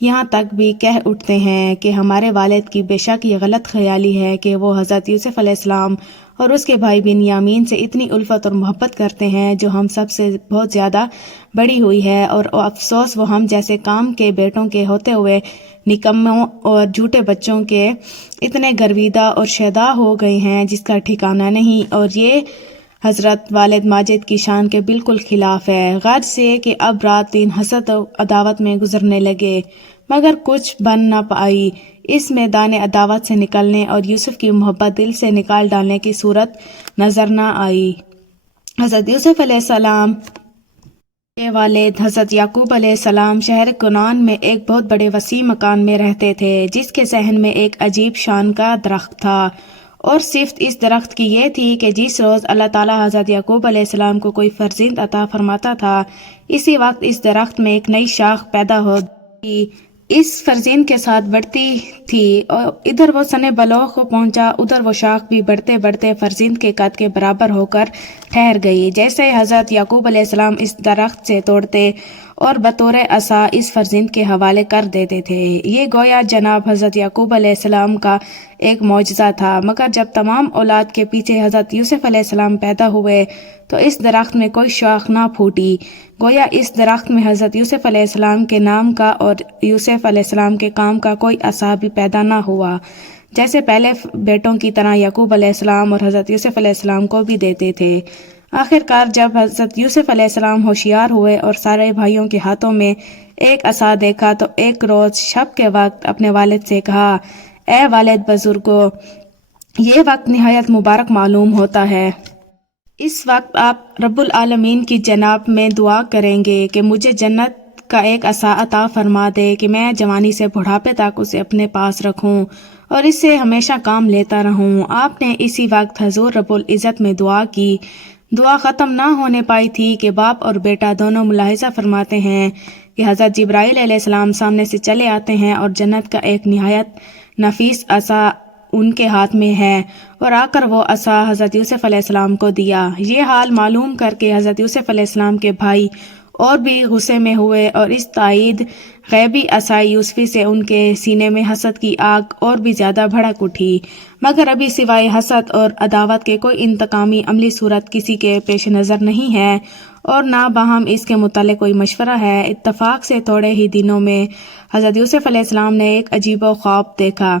یہاں تک بھی کہہ اٹھتے ہیں کہ ہمارے والد کی بے شک یہ غلط خیالی ہے کہ وہ حضرت یوسف علیہ السلام اور اس کے بھائی بنیامین سے اتنی الفت اور محبت کرتے ہیں جو ہم سب سے بہت زیادہ بڑی ہوئی ہے، اور افسوس وہ ہم جیسے کام کے بیٹوں کے ہوتے ہوئے نکموں اور جھوٹے بچوں کے اتنے گرویدہ اور شیدا ہو گئے ہیں جس کا ٹھکانہ نہیں، اور یہ حضرت والد ماجد کی شان کے بالکل خلاف ہے۔ غرض سے کہ اب رات دن حسد و عداوت میں گزرنے لگے، مگر کچھ بن نہ پائی۔ اس میدان عداوت سے نکلنے اور یوسف کی محبت دل سے نکال ڈالنے کی صورت نظر نہ آئی۔ حضرت یوسف علیہ السلام کے والد حضرت یعقوب علیہ السلام شہر کنعان میں ایک بہت بڑے وسیع مکان میں رہتے تھے جس کے صحن میں ایک عجیب شان کا درخت تھا، اور صفت اس درخت کی یہ تھی کہ جس روز اللہ تعالیٰ حضرت یعقوب علیہ السلام کو کوئی فرزند عطا فرماتا تھا، اسی وقت اس درخت میں ایک نئی شاخ پیدا ہوتی، اس فرزند کے ساتھ بڑھتی تھی، اور ادھر وہ سن بلوغ کو پہنچا، ادھر وہ شاخ بھی بڑھتے بڑھتے فرزند کے قد کے برابر ہو کر ٹھہر گئی۔ جیسے حضرت یعقوب علیہ السلام اس درخت سے توڑتے اور بطور عصا اس فرزند کے حوالے کر دیتے تھے۔ یہ گویا جناب حضرت یعقوب علیہ السلام کا ایک معجزہ تھا، مگر جب تمام اولاد کے پیچھے حضرت یوسف علیہ السلام پیدا ہوئے تو اس درخت میں کوئی شاخ نہ پھوٹی، گویا اس درخت میں حضرت یوسف علیہ السلام کے نام کا اور یوسف علیہ السلام کے کام کا کوئی عصا بھی پیدا نہ ہوا، جیسے پہلے بیٹوں کی طرح یعقوب علیہ السلام اور حضرت یوسف علیہ السلام کو بھی دیتے تھے۔ آخر کار جب حضرت یوسف علیہ السلام ہوشیار ہوئے اور سارے بھائیوں کے ہاتھوں میں ایک عصا دیکھا تو ایک روز شب کے وقت اپنے والد سے کہا، اے والد بزرگو، یہ وقت نہایت مبارک معلوم ہوتا ہے۔ اس وقت آپ رب العالمین کی جناب میں دعا کریں گے کہ مجھے جنت کا ایک عصا عطا فرما دے کہ میں جوانی سے بڑھاپے تک اسے اپنے پاس رکھوں اور اس سے ہمیشہ کام لیتا رہوں۔ آپ نے اسی وقت حضور رب العزت میں دعا کی۔ دعا ختم نہ ہونے پائی تھی کہ باپ اور بیٹا دونوں ملاحظہ فرماتے ہیں کہ حضرت جبرائیل علیہ السلام سامنے سے چلے آتے ہیں اور جنت کا ایک نہایت نفیس عصا ان کے ہاتھ میں ہے، اور آ کر وہ عصا حضرت یوسف علیہ السلام کو دیا۔ یہ حال معلوم کر کے حضرت یوسف علیہ السلام کے بھائی اور بھی غصے میں ہوئے، اور اس تائید غیبی عصا یوسفی سے ان کے سینے میں حسد کی آگ اور بھی زیادہ بھڑک اٹھی، مگر ابھی سوائے حسد اور عداوت کے کوئی انتقامی عملی صورت کسی کے پیش نظر نہیں ہے، اور نہ باہم اس کے متعلق کوئی مشورہ ہے۔ اتفاق سے تھوڑے ہی دنوں میں حضرت یوسف علیہ السلام نے ایک عجیب و خواب دیکھا،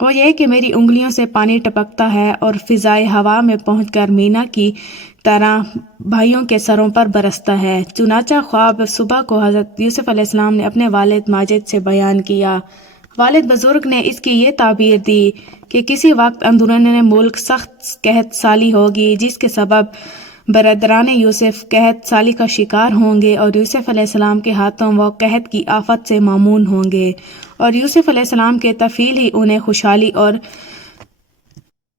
وہ یہ کہ میری انگلیوں سے پانی ٹپکتا ہے اور فضائے ہوا میں پہنچ کر مینا کی طرح بھائیوں کے سروں پر برستا ہے۔ چنانچہ خواب صبح کو حضرت یوسف علیہ السلام نے اپنے والد ماجد سے بیان کیا۔ والد بزرگ نے اس کی یہ تعبیر دی کہ کسی وقت اندرون ملک سخت قحط سالی ہوگی جس کے سبب برادران یوسف قحط سالی کا شکار ہوں گے، اور یوسف علیہ السلام کے ہاتھوں وہ قحط کی آفت سے مامون ہوں گے، اور یوسف علیہ السلام کے تفیل ہی انہیں خوشحالی اور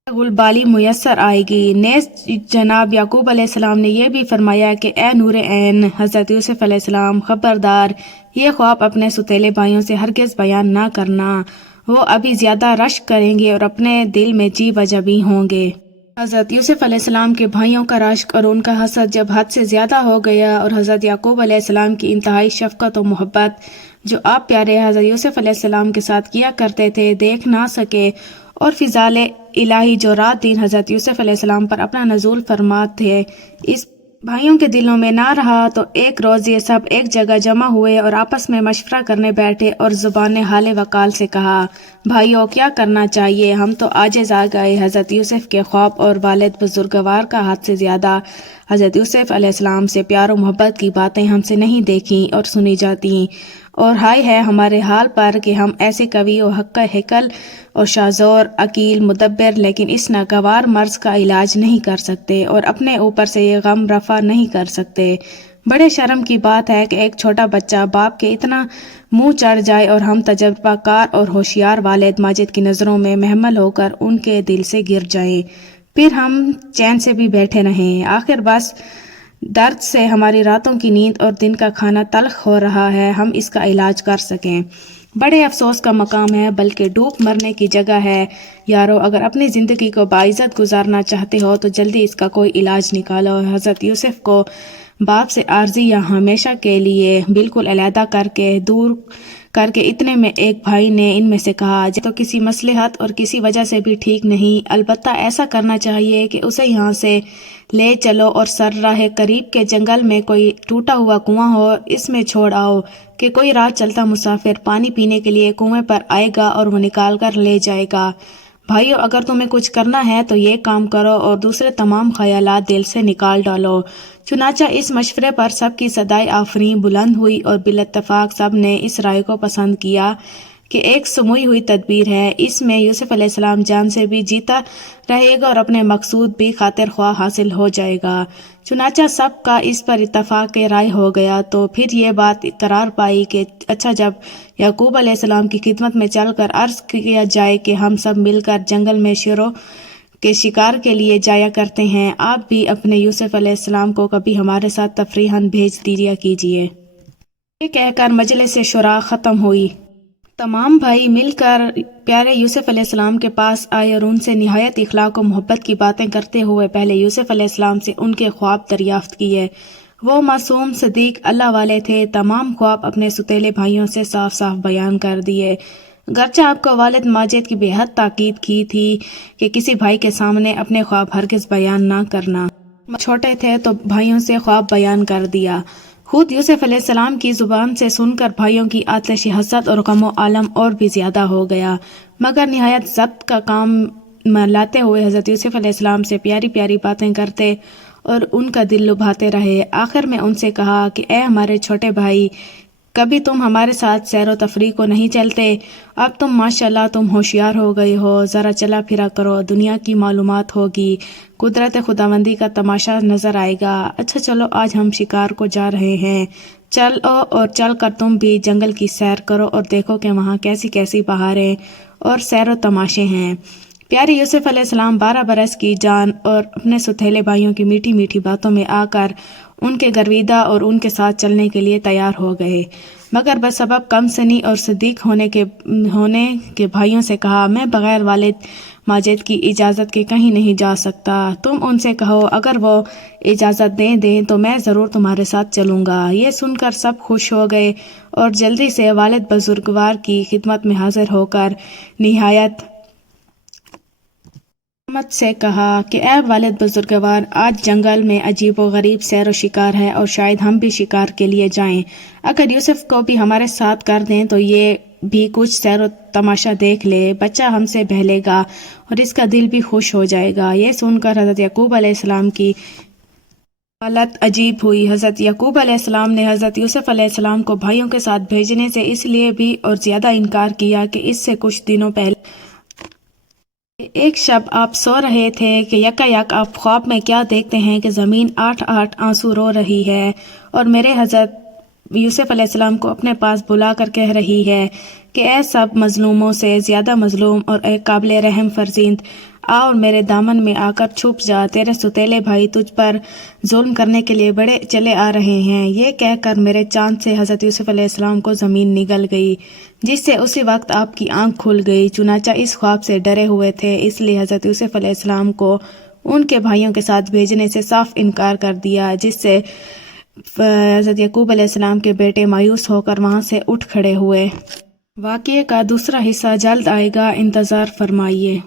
غلبالی میسر آئے گی۔ نیز جناب یعقوب علیہ السلام نے یہ بھی فرمایا کہ اے نور عین حضرت یوسف علیہ السلام، خبردار، یہ خواب اپنے ستیلے بھائیوں سے ہرگز بیان نہ کرنا، وہ ابھی زیادہ رشک کریں گے اور اپنے دل میں جی بجبی ہوں گے۔ حضرت یوسف علیہ السلام کے بھائیوں کا رشک اور ان کا حسد جب حد سے زیادہ ہو گیا، اور حضرت یعقوب علیہ السلام کی انتہائی شفقت و محبت جو آپ پیارے حضرت یوسف علیہ السلام کے ساتھ کیا کرتے تھے دیکھ نہ سکے، اور فضال الہی جو رات دن حضرت یوسف علیہ السلام پر اپنا نزول فرما تھے، اس بھائیوں کے دلوں میں نہ رہا، تو ایک روز یہ سب ایک جگہ جمع ہوئے اور آپس میں مشورہ کرنے بیٹھے، اور زبان حال وقال سے کہا، بھائیو کیا کرنا چاہیے؟ ہم تو عاجز آ گئے۔ حضرت یوسف کے خواب اور والد بزرگوار کا حد سے زیادہ حضرت یوسف علیہ السلام سے پیار و محبت کی باتیں ہم سے نہیں دیکھیں اور سنی جاتی، اور ہائے ہے ہمارے حال پر کہ ہم ایسے قوی و حق حکل اور شاذور عقیل مدبر لیکن اس ناگوار مرض کا علاج نہیں کر سکتے، اور اپنے اوپر سے یہ غم رفع نہیں کر سکتے۔ بڑے شرم کی بات ہے کہ ایک چھوٹا بچہ باپ کے اتنا منہ چڑھ جائے، اور ہم تجربہ کار اور ہوشیار والد ماجد کی نظروں میں محمل ہو کر ان کے دل سے گر جائیں، پھر ہم چین سے بھی بیٹھے رہیں۔ آخر بس درد سے ہماری راتوں کی نیند اور دن کا کھانا تلخ ہو رہا ہے، ہم اس کا علاج کر سکیں۔ بڑے افسوس کا مقام ہے، بلکہ ڈوب مرنے کی جگہ ہے۔ یارو، اگر اپنی زندگی کو باعزت گزارنا چاہتے ہو تو جلدی اس کا کوئی علاج نکالو۔ حضرت یوسف کو باپ سے عارضی یا ہمیشہ کے لیے بالکل علیحدہ کر کے دور کر کے اتنے میں ایک بھائی نے ان میں سے کہا، تو کسی مصلحت اور کسی وجہ سے بھی ٹھیک نہیں، البتہ ایسا کرنا چاہیے کہ اسے یہاں سے لے چلو اور سرراہ قریب کے جنگل میں کوئی ٹوٹا ہوا کنواں ہو، اس میں چھوڑ آؤ کہ کوئی راہ چلتا مسافر پانی پینے کے لیے کنویں پر آئے گا اور وہ نکال کر لے جائے گا۔ بھائیو، اگر تمہیں کچھ کرنا ہے تو یہ کام کرو اور دوسرے تمام خیالات دل سے نکال ڈالو۔ چنانچہ اس مشورے پر سب کی صدائے آفرین بلند ہوئی اور بالاتفاق سب نے اس رائے کو پسند کیا کہ ایک سموئی ہوئی تدبیر ہے، اس میں یوسف علیہ السلام جان سے بھی جیتا رہے گا اور اپنے مقصود بھی خاطر خواہ حاصل ہو جائے گا۔ چنانچہ سب کا اس پر اتفاق رائے ہو گیا تو پھر یہ بات قرار پائی کہ اچھا، جب یعقوب علیہ السلام کی خدمت میں چل کر عرض کیا جائے کہ ہم سب مل کر جنگل میں شیروں کے شکار کے لیے جایا کرتے ہیں، آپ بھی اپنے یوسف علیہ السلام کو کبھی ہمارے ساتھ تفریحاً بھیج دیا کیجیے۔ یہ کہہ کر مجلس شورا ختم ہوئی۔ تمام بھائی مل کر پیارے یوسف علیہ السلام کے پاس آئے اور ان سے نہایت اخلاق و محبت کی باتیں کرتے ہوئے پہلے یوسف علیہ السلام سے ان کے خواب دریافت کیے۔ وہ معصوم صدیق اللہ والے تھے، تمام خواب اپنے ستیلے بھائیوں سے صاف صاف بیان کر دیے۔ گرچہ آپ کو والد ماجد کی بے حد تاکید کی تھی کہ کسی بھائی کے سامنے اپنے خواب ہرگز بیان نہ کرنا، چھوٹے تھے تو بھائیوں سے خواب بیان کر دیا۔ خود یوسف علیہ السلام کی زبان سے سن کر بھائیوں کی آتش حسد اور غم و عالم اور بھی زیادہ ہو گیا، مگر نہایت ضبط کا کام لاتے ہوئے حضرت یوسف علیہ السلام سے پیاری پیاری باتیں کرتے اور ان کا دل لبھاتے رہے۔ آخر میں ان سے کہا کہ اے ہمارے چھوٹے بھائی، کبھی تم ہمارے ساتھ سیر و تفریح کو نہیں چلتے؟ اب تم ماشاءاللہ تم ہوشیار ہو گئے ہو، ذرا چلا پھرا کرو، دنیا کی معلومات ہوگی، قدرت خداوندی کا تماشا نظر آئے گا۔ اچھا چلو، آج ہم شکار کو جا رہے ہیں، چلو اور چل کر تم بھی جنگل کی سیر کرو اور دیکھو کہ وہاں کیسی کیسی بہاریں اور سیر و تماشے ہیں۔ پیارے یوسف علیہ السلام 12 برس کی جان اور اپنے ستھیلے بھائیوں کی میٹھی میٹھی باتوں میں آ کر ان کے گرویدہ اور ان کے ساتھ چلنے کے لیے تیار ہو گئے، مگر بسبب کم سنی اور صدیق ہونے کے بھائیوں سے کہا، میں بغیر والد ماجد کی اجازت کے کہیں نہیں جا سکتا، تم ان سے کہو اگر وہ اجازت دیں تو میں ضرور تمہارے ساتھ چلوں گا۔ یہ سن کر سب خوش ہو گئے اور جلدی سے والد بزرگوار کی خدمت میں حاضر ہو کر نہایت سے کہا کہ اے والد بزرگوار، آج جنگل میں عجیب و غریب سیر و شکار ہے اور شاید ہم بھی شکار کے لیے جائیں، اگر یوسف کو بھی ہمارے ساتھ کر دیں تو یہ بھی کچھ سیر و تماشا دیکھ لے، بچہ ہم سے بہلے گا اور اس کا دل بھی خوش ہو جائے گا۔ یہ سن کر حضرت یعقوب علیہ السلام کی حالت عجیب ہوئی۔ حضرت یعقوب علیہ السلام نے حضرت یوسف علیہ السلام کو بھائیوں کے ساتھ بھیجنے سے اس لیے بھی اور زیادہ انکار کیا کہ اس سے کچھ دنوں پہلے ایک شب آپ سو رہے تھے کہ یکایک آپ خواب میں کیا دیکھتے ہیں کہ زمین 8 آنسو رو رہی ہے اور میرے حضرت یوسف علیہ السلام کو اپنے پاس بلا کر کہہ رہی ہے کہ اے سب مظلوموں سے زیادہ مظلوم اور اے قابل رحم فرزند، آ اور میرے دامن میں آ کر چھپ جا، تیرے ستیلے بھائی تجھ پر ظلم کرنے کے لیے بڑے چلے آ رہے ہیں۔ یہ کہہ کر میرے چاند سے حضرت یوسف علیہ السلام کو زمین نگل گئی، جس سے اسی وقت آپ کی آنکھ کھل گئی۔ چنانچہ اس خواب سے ڈرے ہوئے تھے، اس لیے حضرت یوسف علیہ السلام کو ان کے بھائیوں کے ساتھ بھیجنے سے صاف انکار کر دیا، جس سے حضرت یعقوب علیہ السلام کے بیٹے مایوس ہو کر وہاں سے اٹھ کھڑے ہوئے۔ واقعے کا دوسرا حصہ جلد آئے گا، انتظار فرمائیے۔